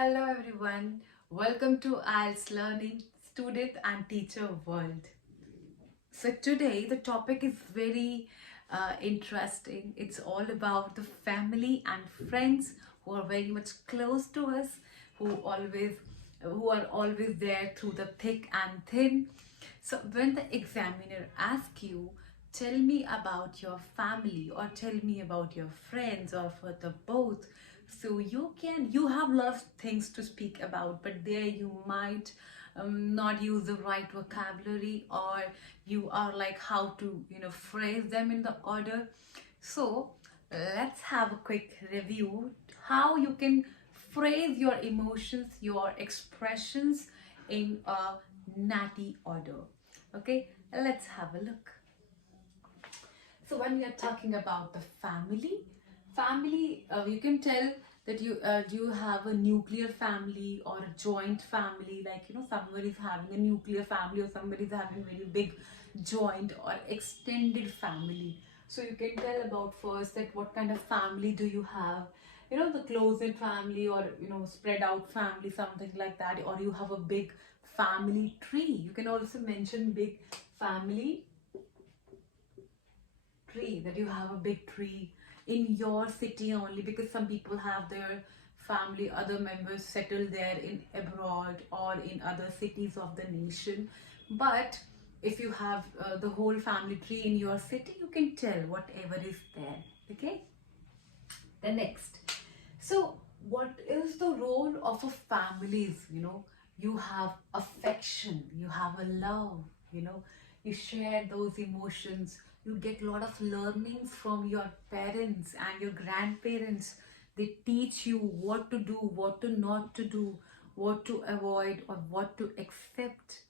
Hello everyone, welcome to IELTS Learning Student and Teacher World. So today the topic is very interesting. It's all about the family and friends who are very much close to us, who are always there through the thick and thin. So when the examiner asks you, tell me about your family or tell me about your friends or for the both, so you have a lot of things to speak about, but there you might not use the right vocabulary, or you are like how to phrase them in the order. So let's have a quick review how you can phrase your emotions, your expressions in a natty order. Okay, let's have a look. So when we are talking about the family, you can tell that you have a nuclear family or a joint family. Like somebody is having a nuclear family or somebody is having very big joint or extended family. So you can tell about first that what kind of family do you have. The close-knit family, or spread out family, something like that, or you have a big family tree. You can also mention big family tree, that you have a big tree in your city only, because some people have their family, other members settled there in abroad or in other cities of the nation. But if you have the whole family tree in your city, you can tell whatever is there. Okay, the next. So what is the role of a family is, you have affection, you have a love, you share those emotions, you get a lot of learnings from your parents and your grandparents. They teach you what to do, what to not to do, what to avoid or what to accept.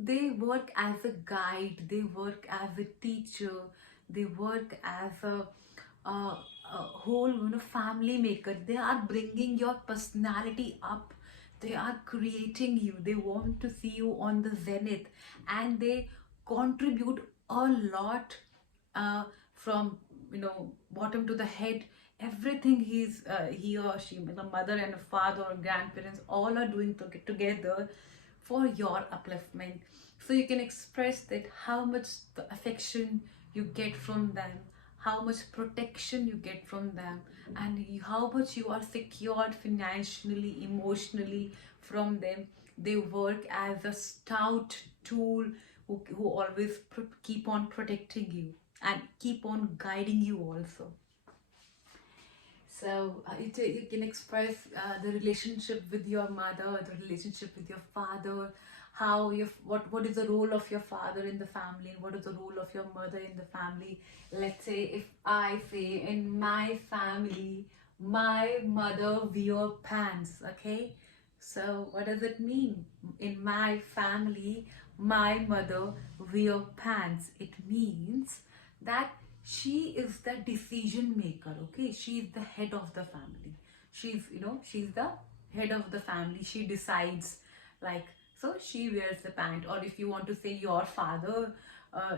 They work as a guide, they work as a teacher, they work as a whole family maker. They are bringing your personality up, they are creating you, they want to see you on the zenith, and they contribute a lot, from bottom to the head. Everything he or she, the mother and a father or grandparents, all are doing together for your upliftment. So you can express that how much the affection you get from them, how much protection you get from them, and how much you are secured financially, emotionally from them. They work as a stout tool who always keep on protecting you and keep on guiding you also. So you can express the relationship with your mother, the relationship with your father, how what is the role of your father in the family, and what is the role of your mother in the family. Let's say if I say in my family, my mother wear pants. Okay, so what does it mean? In my family, my mother wear pants. It means that she is the decision maker. Okay, she is the head of the family. She's the head of the family. She decides, like, so she wears the pant. Or if you want to say your father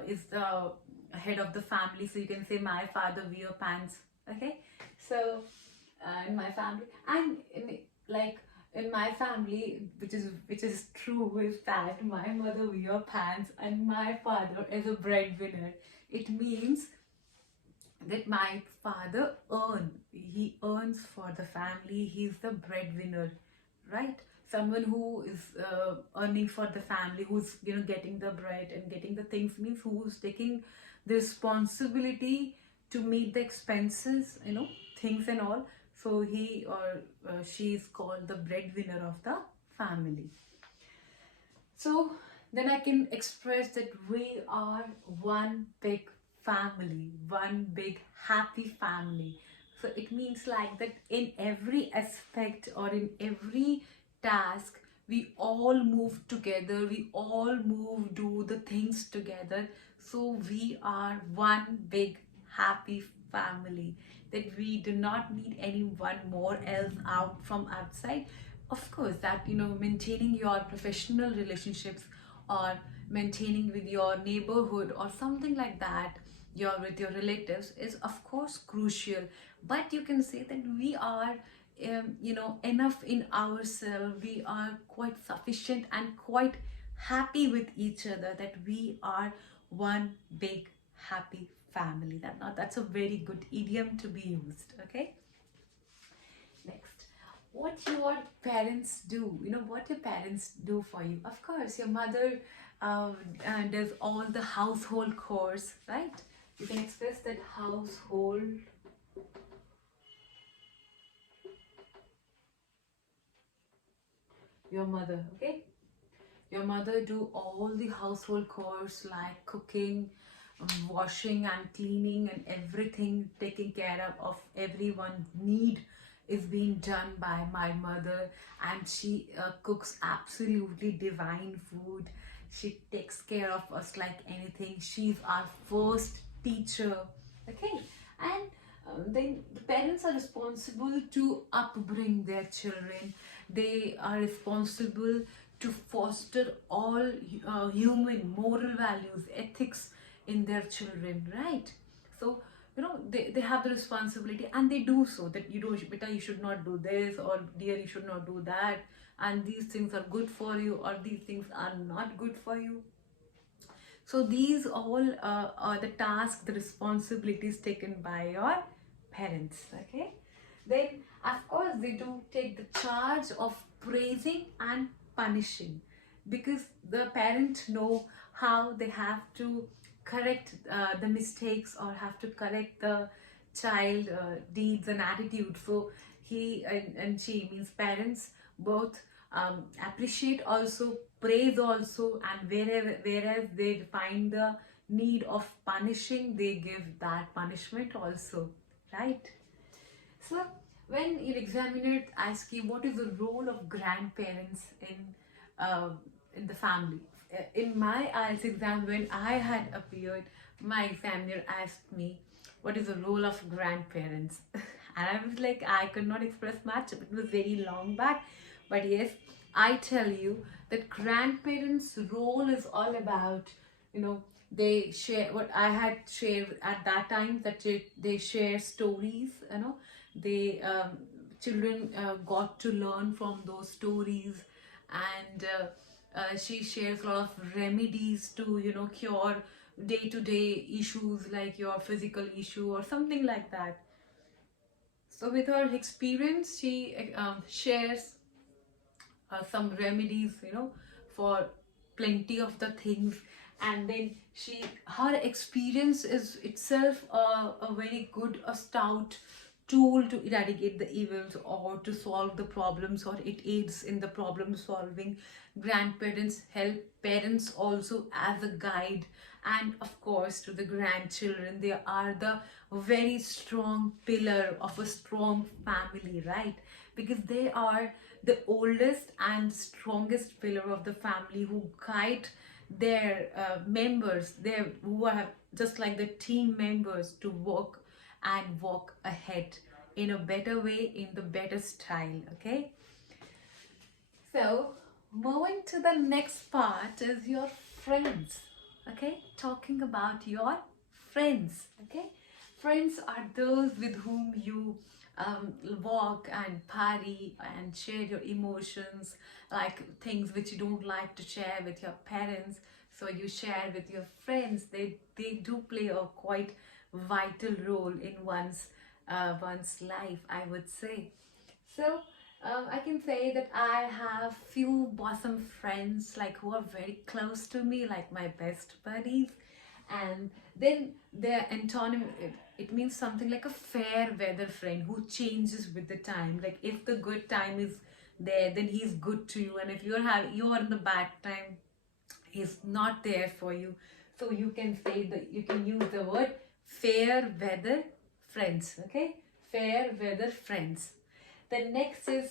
is the head of the family, so you can say my father wear pants. Okay, so in my family, and in my family, which is true, is that my mother wear pants and my father is a breadwinner. It means that my father he earns for the family, he's the breadwinner, right? Someone who is earning for the family, who's getting the bread and getting the things, means who's taking the responsibility to meet the expenses, things and all. So he or she is called the breadwinner of the family. So then I can express that we are one big family, one big happy family. So it means like that in every aspect or in every task, we all move together, we all do the things together. So we are one big happy family, that we do not need anyone more else out from outside. Of course, that maintaining your professional relationships, or maintaining with your neighborhood or something like that, with your relatives, is of course crucial. But you can say that we are enough in ourselves, we are quite sufficient and quite happy with each other, that we are one big happy family. That's a very good idiom to be used. Okay, next, what your parents do, what your parents do for you. Of course, your mother does all the household chores, right? You can express that household. Your mother, okay, your mother do all the household chores like cooking, washing and cleaning and everything, taking care of everyone's need is being done by my mother. And she cooks absolutely divine food. She takes care of us like anything. She's our first teacher. Okay, and then the parents are responsible to upbring their children. They are responsible to foster all human moral values, ethics in their children, right? So they have the responsibility, and they do so, that beta, you should not do this, or dear, you should not do that, and these things are good for you, or these things are not good for you. So these all are the tasks, the responsibilities taken by your parents. Okay, then of course they do take the charge of praising and punishing, because the parents know how they have to correct the mistakes, or have to correct the child deeds and attitude. So he and she, means parents, both appreciate also, praise also, and whereas they find the need of punishing, they give that punishment also, right? So when your examiner asks you what is the role of grandparents uh, in the family, in my IELTS exam, when I had appeared, my examiner asked me what is the role of grandparents, and I was like, I could not express much. It was very long back, but yes, I tell you that grandparents' role is all about, they share what I had shared at that time, that they share stories, they children got to learn from those stories. And she shares a lot of remedies to cure day-to-day issues, like your physical issue or something like that. So with her experience, she shares some remedies, for plenty of the things. And then her experience is itself a very good, a stout tool to eradicate the evils or to solve the problems, or it aids in the problem solving. Grandparents help parents also as a guide, and of course to the grandchildren, they are the very strong pillar of a strong family, right? Because they are the oldest and strongest pillar of the family, who guide their members, their who are just like the team members, to work and walk ahead in a better way, in the better style. Okay, so moving to the next part is your friends. Okay, talking about your friends. Okay, friends are those with whom you walk and party and share your emotions, like things which you don't like to share with your parents, so you share with your friends. They do play a quite vital role in one's life, I would say. So I can say that I have few bosom friends, like who are very close to me, like my best buddies. And then their antonym, it means something like a fair weather friend who changes with the time. Like if the good time is there, then he's good to you, and if you're in the bad time, he's not there for you. So you can say that, you can use the word fair weather friends. Okay, fair weather friends. The next is,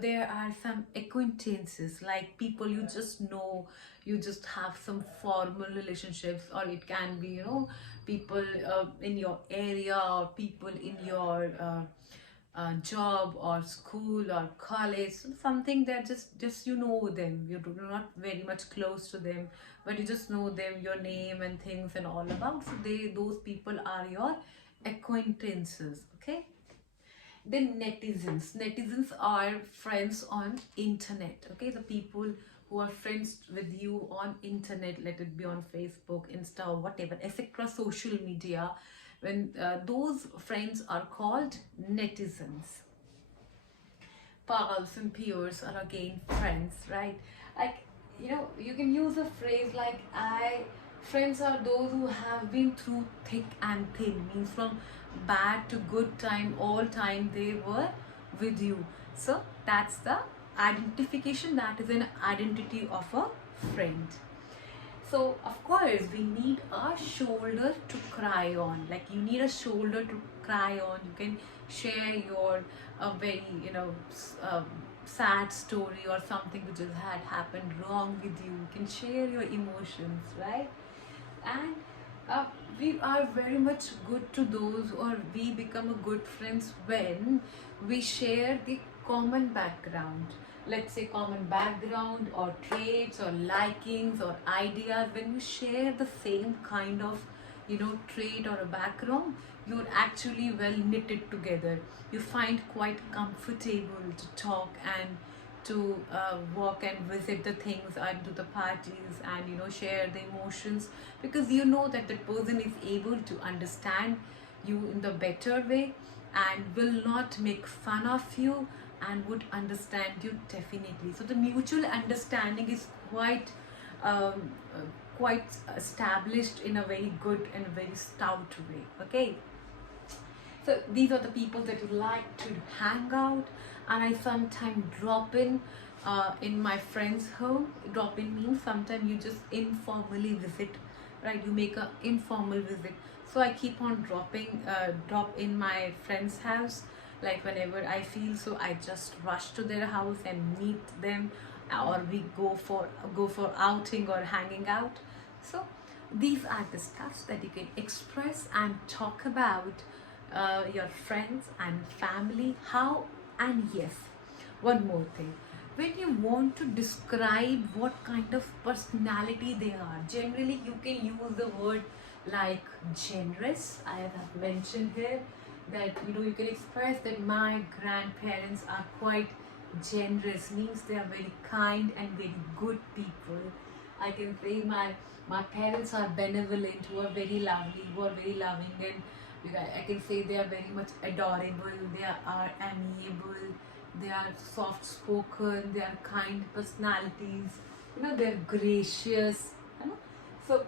there are some acquaintances, like people you just know, you just have some formal relationships, or it can be people in your area, or people in your job or school or college, something that just you know them, you're not very much close to them, but you just know them, your name and things and all about. So those people are your acquaintances. Okay, Then netizens are friends on internet. Okay, the people who are friends with you on internet, let it be on Facebook, Insta, or whatever, etc., social media. When those friends are called netizens. Pals and peers are again friends, right? Like, you can use a phrase like I friends are those who have been through thick and thin, means from bad to good time, all time they were with you. So that's the identification, that is an identity of a friend. So of course we need a shoulder to cry on. Like, you need a shoulder to cry on. You can share your very sad story or something which has had happened wrong with you. You can share your emotions, right? And we are very much good to those, or we become a good friends when we share the common background. Let's say common background or traits or likings or ideas. When you share the same kind of trait or a background, you're actually well knitted together. You find quite comfortable to talk and to walk and visit the things and to the parties and share the emotions, because you know that the person is able to understand you in the better way and will not make fun of you and would understand you definitely. So the mutual understanding is um, uh, quite established in a very good and very stout way. Okay, so these are the people that you like to hang out, and I sometimes drop in my friend's home. Drop in means sometimes you just informally visit, right? You make a informal visit. So I keep on drop in my friend's house, like whenever I feel. So I just rush to their house and meet them, or we go for outing or hanging out. So these are the stuff that you can express and talk about your friends and family. How? And yes, one more thing, when you want to describe what kind of personality they are, generally you can use the word like generous. I have mentioned here that you can express that my grandparents are quite generous, means they are very kind and very good people. I can say my parents are benevolent, who are very lovely, who are very loving, and I can say they are very much adorable, they are amiable, they are soft spoken, they are kind personalities, they're gracious, you know. So,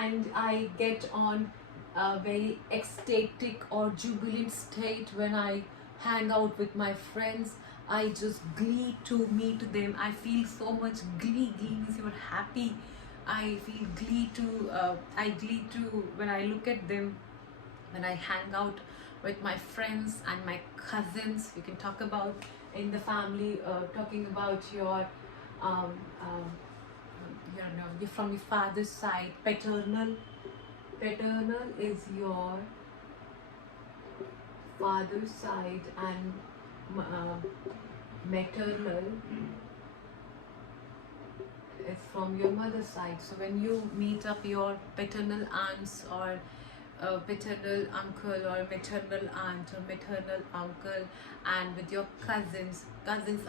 and I get on a very ecstatic or jubilant state when I hang out with my friends. I just glee to meet them. I feel so much glee. Glee means you're happy. I feel glee to I glee to when I look at them, when I hang out with my friends and my cousins. You can talk about in the family, talking about your um, um, you're from your father's side, paternal. Paternal is your father's side, and maternal is from your mother's side. So when you meet up your paternal aunts or paternal uncle or maternal aunt or maternal uncle, and with your cousins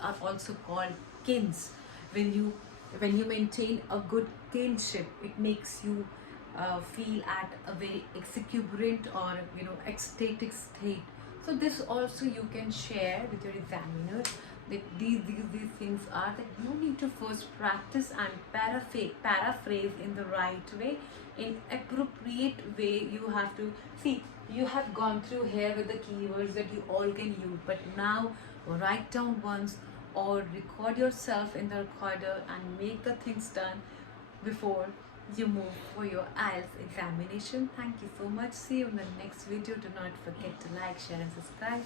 are also called kins. When you maintain a good kinship, it makes you feel at a very exuberant or ecstatic state. So this also you can share with your examiner, that these things are that you need to first practice and paraphrase in the right way, in appropriate way. You have to see, you have gone through here with the keywords that you all can use, but now write down once or record yourself in the recorder and make the things done before you move for your IELTS examination. Thank you so much. See you in the next video. Do not forget to like, share and subscribe.